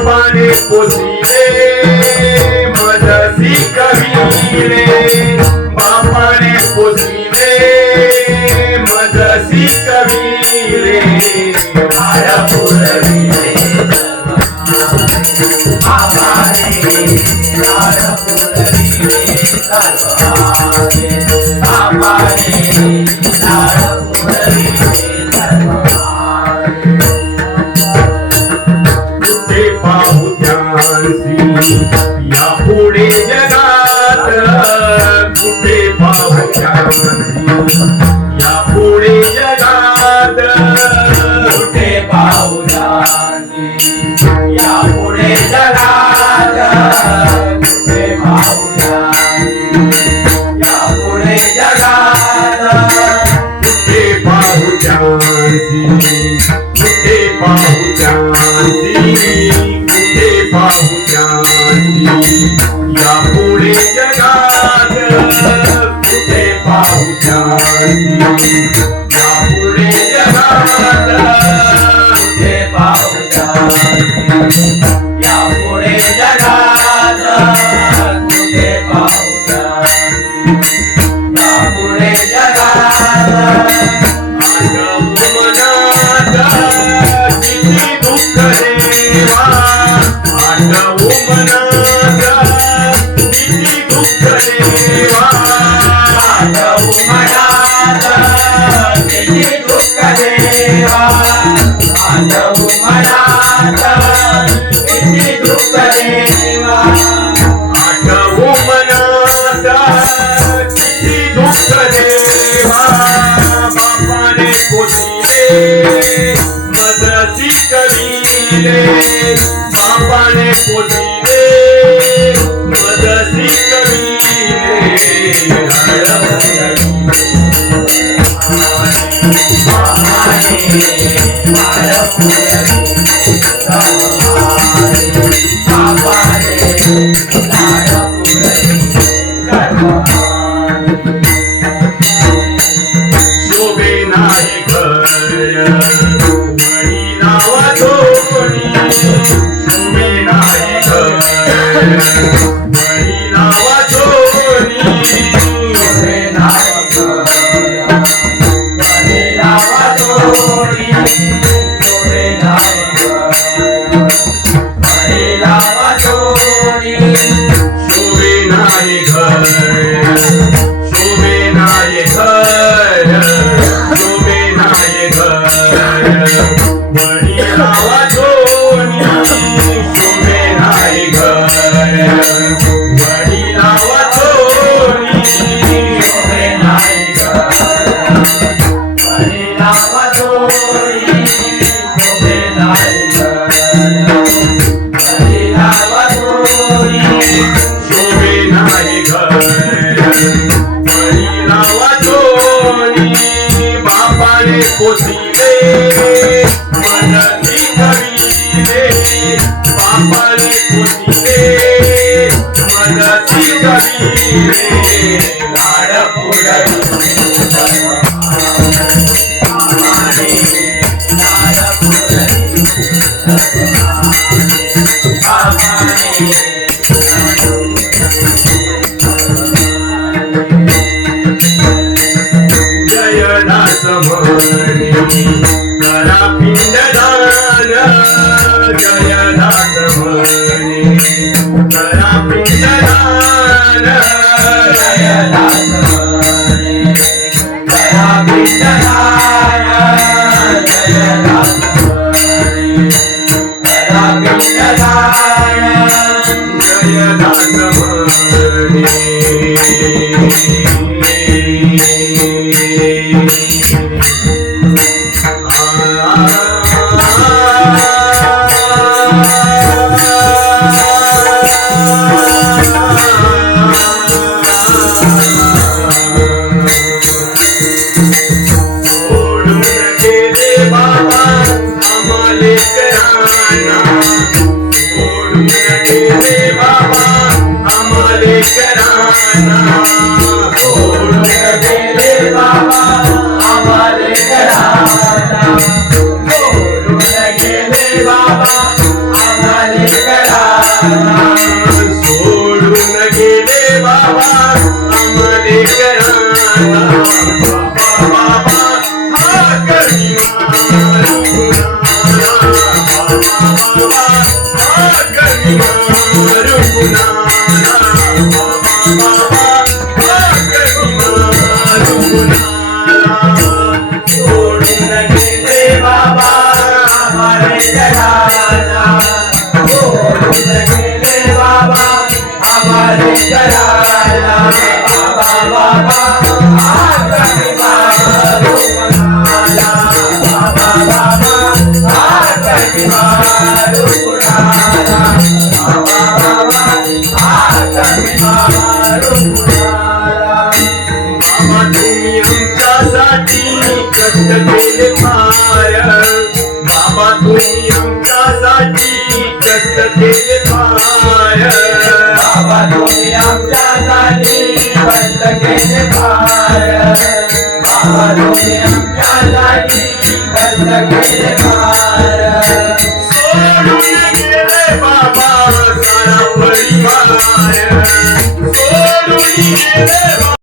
बापाने पोसिले मजसी कवीले बापाने पोसिले मजसी कवीले माया पुरविले बापाने माया पुरविले बापाने माया पुरविले या पुढे जगात कुठे पाहू या पुढे जगात कुठे पाहू या पुढे जगात कुठे पाहू या पुढे जगात कुठे पाहू कुठे पाहू कुठे पाहू या पुढे जगात कुठे पाहू या पुढे जगात कुठे पाहू या पुढे जगात कुठे पाहू या पुढे जगात मनात किती दुःख देवा आठवू मनात किती दुःख देवा आठवू मनात किती दुःख देवा आठवू मनात किती दुःख देवा आठवू मनात किती दुःख देवा बापाने पोसिले मजसी कवीले बापाने पोसिले मजसी कवीले शोभे नाही घर शोभे नाही घर नावा जोडी शोभे नावा जोडी शोभे नावा जोडी शोभे नाही घर शोभे नाही घर शोभे नाही घर नावा जोडी शोभे नाही घर नावा जोडी शोभे नाही घर नावा जोडी शोभे नाही घर नावा जोडी शोभे नाही घर नावा जोडी बापाने पोसिले मजसी कवीले बापाने पोसिले मजसी कवीले लाड पुरविले बापाने लाड पुरविले बापाने जयदास म्हणे करा पिंडदान जयदास म्हणे करा पिंडदान जयदास म्हणे करा पिंडदान जयदास म्हणे करा पिंडदान जयदास म्हणे कष्ट केले फार बाबा तुम्ही आमच्यासाठी कष्ट केले फार बाबा तुम्ही आमच्यासाठी कष्ट केले फार बाबा तुम्ही